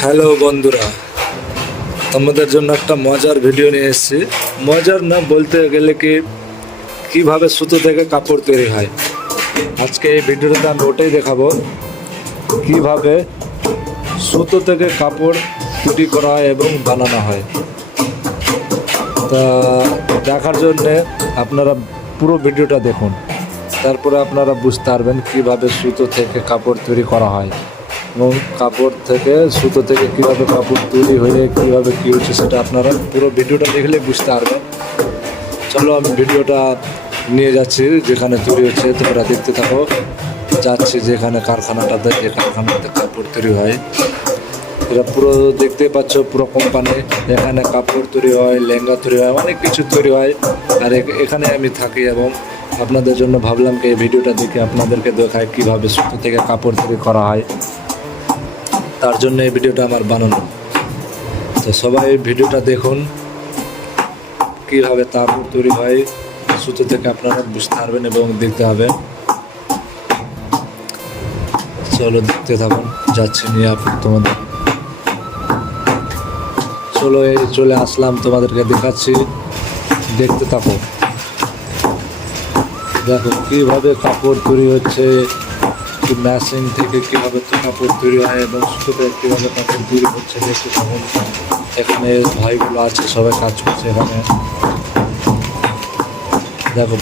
Hello বন্ধুরা, তোমাদের জন্য একটা মজার ভিডিও নিয়ে এসেছি। মজার না বলতে গেলে কিভাবে সুতো থেকে কাপড় তৈরি হয়। আজকে এই ভিডিওটাতে আমি ওটাই দেখাবো, কিভাবে সুতো থেকে কাপড় তৈরি করা হয় এবং বানানো হয়। তা দেখার জন্যে আপনারা পুরো ভিডিওটা দেখুন, তারপরে আপনারা বুঝতে পারবেন কীভাবে সুতো থেকে কাপড় তৈরি করা হয় এবং কাপড় থেকে সুতো থেকে কীভাবে কাপড় তৈরি হয়ে কীভাবে কী হচ্ছে সেটা আপনারা পুরো ভিডিওটা দেখলে বুঝতে পারবেন। চলো আমি ভিডিওটা নিয়ে যাচ্ছি যেখানে তৈরি হচ্ছে, তোমরা দেখতে থাকো। যাচ্ছি যেখানে কারখানাটাতে, যে কারখানাতে কাপড় তৈরি হয়, এরা পুরো দেখতে পাচ্ছ পুরো কোম্পানি। এখানে কাপড় তৈরি হয়, লেহেঙ্গা তৈরি হয়, অনেক কিছু তৈরি হয়। আর এখানে আমি থাকি এবং আপনাদের জন্য ভাবলাম কি এই ভিডিওটা দেখে আপনাদেরকে দেখায় কীভাবে সুতো থেকে কাপড় তৈরি করা হয়। তার জন্য এই ভিডিওটা আমার বানানো। তো সবাই ভিডিওটা দেখুন, কীভাবে কাপড় তৈরি হয় সুতো থেকে, আপনারা বুঝতে পারবেন এবং দেখতে হবে। চলো দেখতে থাকুন, যাচ্ছি নিয়ে তোমাদের। চলো এই চলে আসলাম, তোমাদেরকে দেখাচ্ছি, দেখতে থাকো। দেখো কীভাবে কাপড় তৈরি হচ্ছে, মেশিন থেকে কীভাবে কাপড় তৈরি হয় এবং সুতো থেকে কীভাবে কাপড় তৈরি হচ্ছে দেখতে থাকুন। এখানে ভাইগুলো আছে, সবাই কাজ করছে এখানে, দেখো।